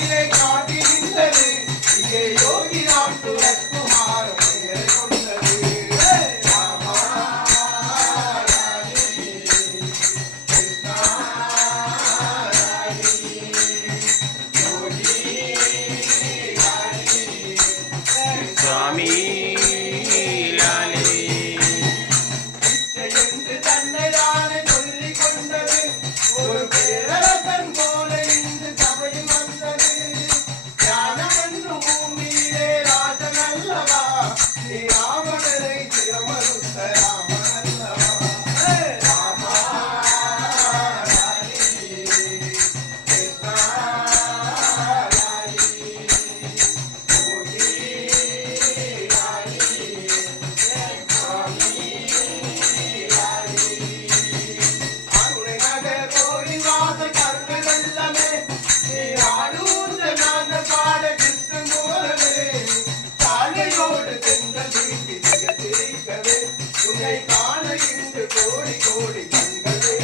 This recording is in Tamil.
கோயிலை காட்டி நின்றது இங்கே உன்னை காண இன்று கோடி கோடி கண்களே